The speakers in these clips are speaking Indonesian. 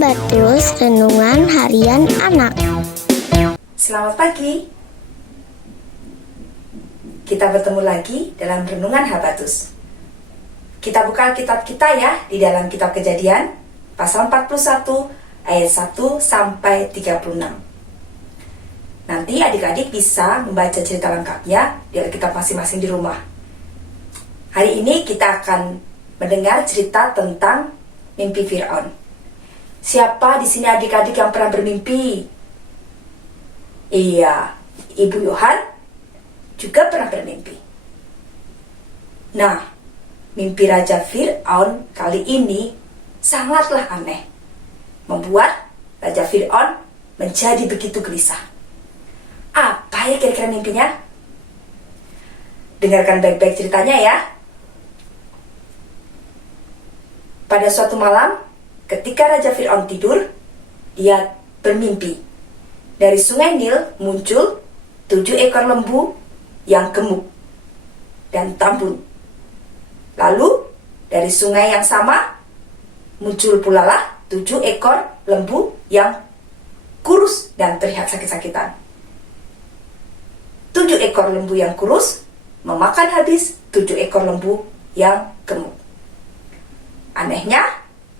Habatus Renungan Harian Anak. Selamat pagi. Kita bertemu lagi dalam Renungan Habatus. Kita buka kitab kita ya di dalam kitab Kejadian pasal 41 ayat 1 sampai 36. Nanti adik-adik bisa membaca cerita lengkapnya di Alkitab masing-masing di rumah. Hari ini kita akan mendengar cerita tentang mimpi Fir'aun. Siapa di sini adik-adik yang pernah bermimpi? Iya, Ibu Yohan juga pernah bermimpi. Nah, mimpi Raja Fir'aun kali ini sangatlah aneh, membuat Raja Fir'aun menjadi begitu gelisah. Apa ya kira-kira mimpinya? Dengarkan baik-baik ceritanya ya. Pada suatu malam, ketika Raja Fir'aun tidur, dia bermimpi. Dari sungai Nil muncul 7 ekor lembu yang gemuk dan tambun. Lalu, dari sungai yang sama, muncul pula lah 7 ekor lembu yang kurus dan terlihat sakit-sakitan. 7 ekor lembu yang kurus memakan habis 7 ekor lembu yang gemuk. Anehnya,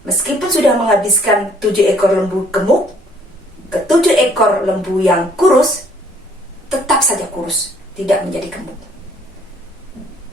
meskipun sudah menghabiskan 7 ekor lembu gemuk, ke-7 ekor lembu yang kurus tetap saja kurus, tidak menjadi gemuk.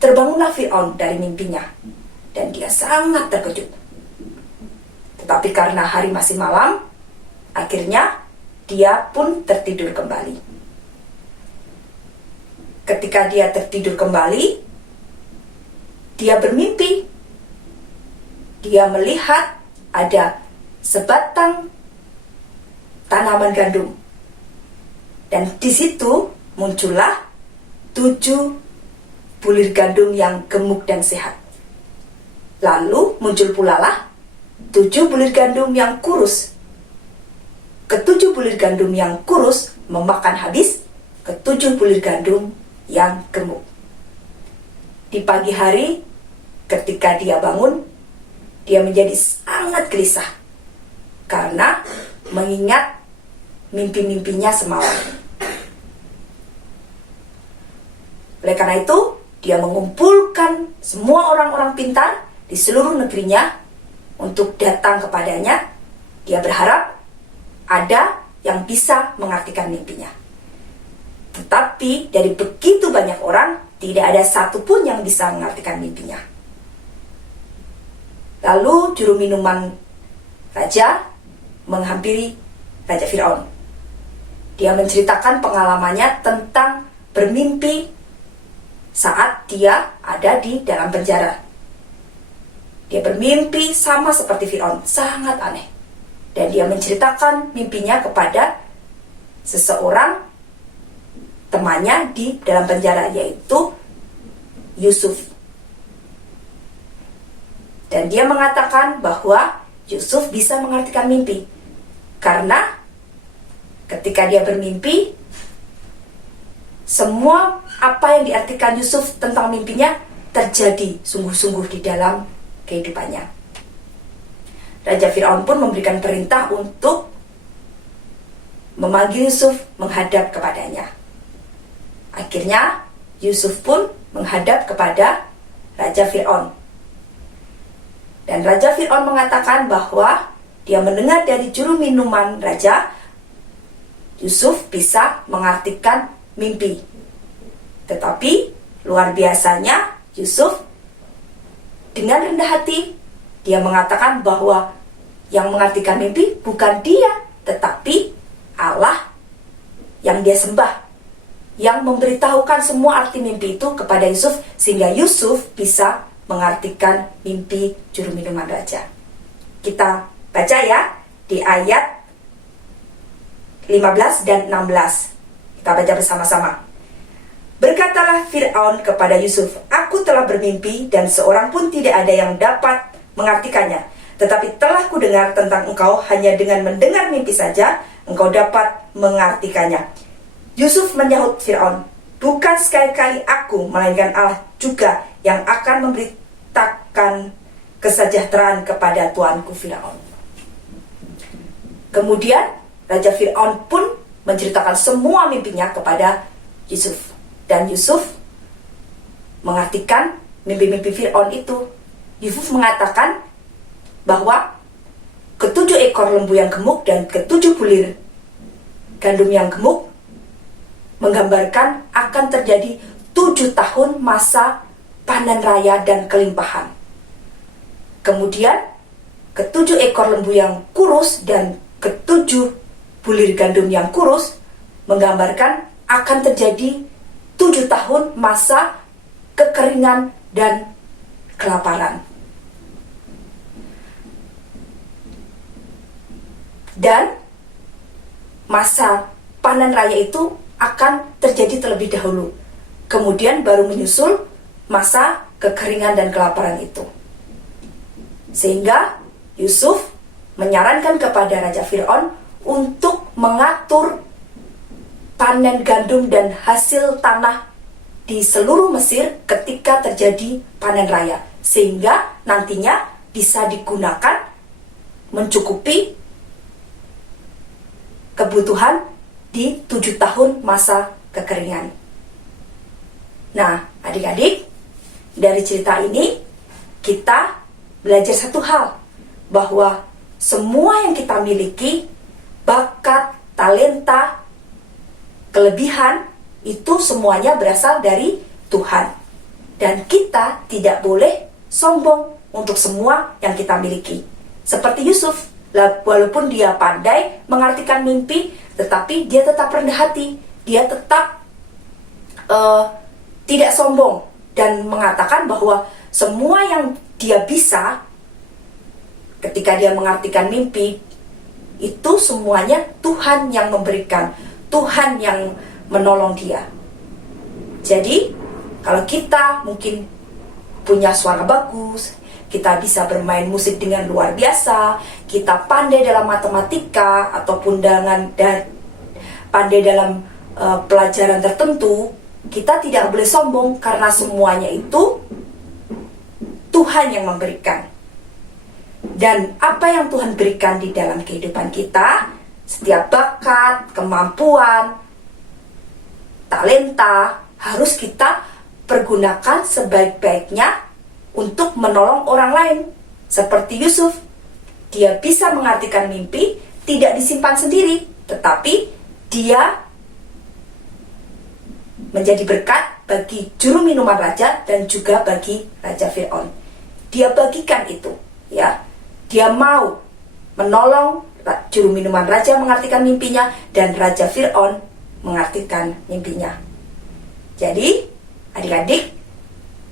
Terbangunlah Fir'aun dari mimpinya, dan dia sangat terkejut. Tetapi karena hari masih malam, akhirnya dia pun tertidur kembali. Ketika dia tertidur kembali, dia bermimpi. Dia melihat ada sebatang tanaman gandum. Dan di situ muncullah 7 bulir gandum yang gemuk dan sehat. Lalu muncul pula lah 7 bulir gandum yang kurus. Ke-7 bulir gandum yang kurus memakan habis ke-7 bulir gandum yang gemuk. Di pagi hari, ketika dia bangun, dia menjadi sangat gelisah karena mengingat mimpi-mimpinya semalam. Oleh karena itu, dia mengumpulkan semua orang-orang pintar di seluruh negerinya untuk datang kepadanya. Dia berharap ada yang bisa mengartikan mimpinya. Tetapi dari begitu banyak orang, tidak ada satupun yang bisa mengartikan mimpinya. Lalu juru minuman raja menghampiri Raja Fir'aun. Dia menceritakan pengalamannya tentang bermimpi saat dia ada di dalam penjara. Dia bermimpi sama seperti Fir'aun, sangat aneh. Dan dia menceritakan mimpinya kepada seseorang temannya di dalam penjara, yaitu Yusuf. Dan dia mengatakan bahwa Yusuf bisa mengartikan mimpi. Karena ketika dia bermimpi, semua apa yang diartikan Yusuf tentang mimpinya terjadi sungguh-sungguh di dalam kehidupannya. Raja Fir'aun pun memberikan perintah untuk memanggil Yusuf menghadap kepadanya. Akhirnya Yusuf pun menghadap kepada Raja Fir'aun. Dan Raja Fir'aun mengatakan bahwa dia mendengar dari juru minuman raja, Yusuf bisa mengartikan mimpi. Tetapi luar biasanya Yusuf dengan rendah hati, dia mengatakan bahwa yang mengartikan mimpi bukan dia, tetapi Allah yang dia sembah, yang memberitahukan semua arti mimpi itu kepada Yusuf, sehingga Yusuf bisa mengartikan mimpi juru minuman raja. Kita baca ya di ayat 15 dan 16. Kita baca bersama-sama. Berkatalah Fir'aun kepada Yusuf, "Aku telah bermimpi dan seorang pun tidak ada yang dapat mengartikannya. Tetapi telah kudengar tentang engkau, hanya dengan mendengar mimpi saja engkau dapat mengartikannya." Yusuf menyahut Fir'aun, "Bukan sekali-kali aku, melainkan Allah juga yang akan memberitakan kesejahteraan kepada tuanku Firaun." Kemudian Raja Fir'aun pun menceritakan semua mimpinya kepada Yusuf. Dan Yusuf mengartikan mimpi-mimpi Fir'aun itu. Yusuf mengatakan bahwa ketujuh ekor lembu yang gemuk dan ketujuh bulir gandum yang gemuk menggambarkan akan terjadi 7 tahun masa panen raya dan kelimpahan. Kemudian ketujuh ekor lembu yang kurus dan ketujuh bulir gandum yang kurus menggambarkan akan terjadi 7 tahun masa kekeringan dan kelaparan. Dan masa panen raya itu akan terjadi terlebih dahulu. Kemudian baru menyusul masa kekeringan dan kelaparan itu. Sehingga Yusuf menyarankan kepada Raja Fir'aun untuk mengatur panen gandum dan hasil tanah di seluruh Mesir ketika terjadi panen raya, sehingga nantinya bisa digunakan mencukupi kebutuhan di 7 tahun masa kekeringan. Nah, adik-adik, dari cerita ini kita belajar satu hal, bahwa semua yang kita miliki, bakat, talenta, kelebihan, itu semuanya berasal dari Tuhan. Dan kita tidak boleh sombong untuk semua yang kita miliki. Seperti Yusuf, walaupun dia pandai mengartikan mimpi, tetapi dia tetap rendah hati. Dia tetap tidak sombong dan mengatakan bahwa semua yang dia bisa ketika dia mengartikan mimpi, itu semuanya Tuhan yang memberikan, Tuhan yang menolong dia. Jadi, kalau kita mungkin punya suara bagus, kita bisa bermain musik dengan luar biasa, kita pandai dalam matematika, ataupun pandai dalam pelajaran tertentu, kita tidak boleh sombong karena semuanya itu Tuhan yang memberikan. Dan apa yang Tuhan berikan di dalam kehidupan kita, setiap bakat, kemampuan, talenta, harus kita pergunakan sebaik-baiknya untuk menolong orang lain. Seperti Yusuf, dia bisa mengartikan mimpi, tidak disimpan sendiri, tetapi dia menjadi berkat bagi juru minuman raja dan juga bagi Raja Fir'aun. Dia bagikan itu, ya. Dia mau menolong juru minuman raja mengartikan mimpinya, dan Raja Fir'aun mengartikan mimpinya. Jadi, adik-adik,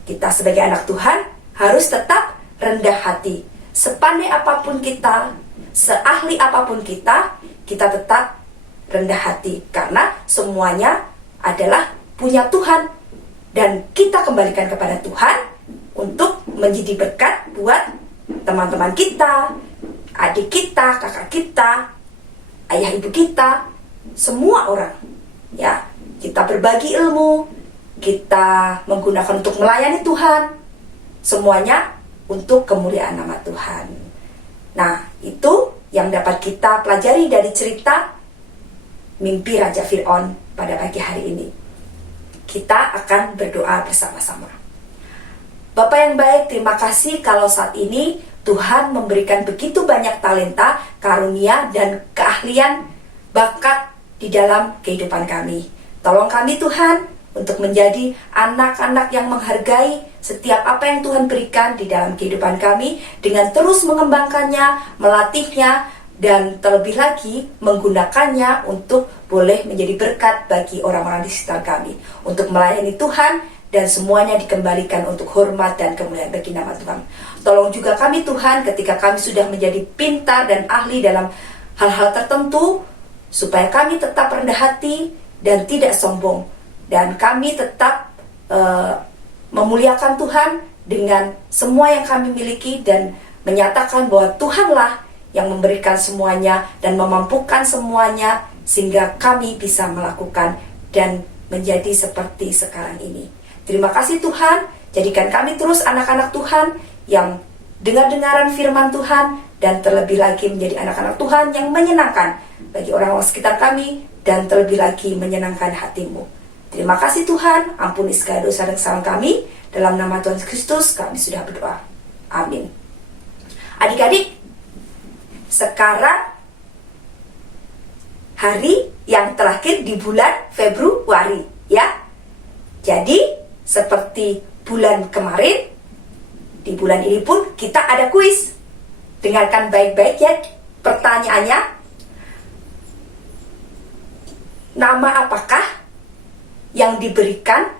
kita sebagai anak Tuhan harus tetap rendah hati. Sepandai apapun kita, seahli apapun kita tetap rendah hati. Karena semuanya adalah punya Tuhan. Dan kita kembalikan kepada Tuhan untuk menjadi berkat buat teman-teman kita, adik kita, kakak kita, ayah ibu kita, semua orang. Ya, kita berbagi ilmu, kita menggunakan untuk melayani Tuhan, semuanya untuk kemuliaan nama Tuhan. Nah, itu yang dapat kita pelajari dari cerita mimpi Raja Fir'aun pada pagi hari ini. Kita akan berdoa bersama-sama. Bapak yang baik, terima kasih kalau saat ini Tuhan memberikan begitu banyak talenta, karunia, dan keahlian, bakat di dalam kehidupan kami. Tolong kami Tuhan untuk menjadi anak-anak yang menghargai setiap apa yang Tuhan berikan di dalam kehidupan kami, dengan terus mengembangkannya, melatihnya, dan terlebih lagi menggunakannya untuk boleh menjadi berkat bagi orang-orang di sekitar kami, untuk melayani Tuhan, dan semuanya dikembalikan untuk hormat dan kemuliaan bagi nama Tuhan. Tolong juga kami Tuhan ketika kami sudah menjadi pintar dan ahli dalam hal-hal tertentu, supaya kami tetap rendah hati dan tidak sombong, dan kami tetap memuliakan Tuhan dengan semua yang kami miliki, dan menyatakan bahwa Tuhanlah yang memberikan semuanya dan memampukan semuanya, sehingga kami bisa melakukan dan menjadi seperti sekarang ini. Terima kasih Tuhan, jadikan kami terus anak-anak Tuhan yang dengar-dengaran firman Tuhan dan terlebih lagi menjadi anak-anak Tuhan yang menyenangkan bagi orang-orang sekitar kami, dan terlebih lagi menyenangkan hati-Mu. Terima kasih Tuhan, ampuni segala dosa dan kesalahan kami. Dalam nama Tuhan Yesus Kristus kami sudah berdoa. Amin. Adik-adik, sekarang hari yang terakhir di bulan Februari, ya. Jadi, seperti bulan kemarin, di bulan ini pun kita ada kuis. Dengarkan baik-baik ya pertanyaannya. Nama apakah yang diberikan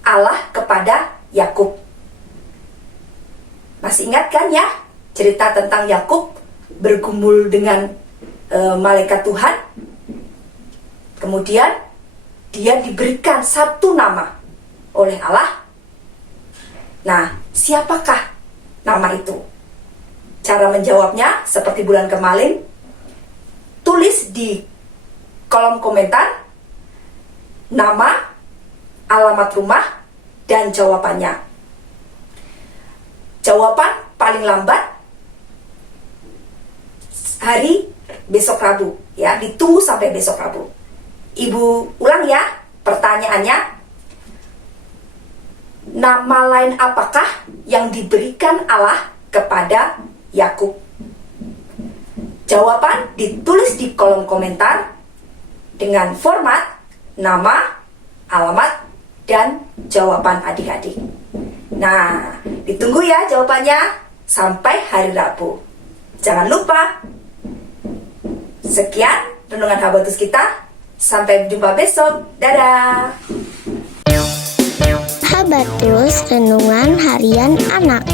Allah kepada Yakub? Masih ingat kan ya cerita tentang Yakub bergumul dengan malaikat Tuhan? Kemudian dia diberikan satu nama oleh Allah. Nah, siapakah nama itu? Cara menjawabnya seperti bulan kemarin, tulis di kolom komentar nama, alamat rumah, dan jawabannya. Jawaban paling lambat hari besok Rabu, ya, ditunggu sampai besok Rabu. Ibu ulang ya pertanyaannya. Nama lain apakah yang diberikan Allah kepada Yakub? Jawaban ditulis di kolom komentar dengan format nama, alamat, dan jawaban adik-adik. Nah, ditunggu ya jawabannya sampai hari Rabu. Jangan lupa. Sekian renungan Habatus kita. Sampai jumpa besok. Dadah. Habatus Renungan Harian Anak.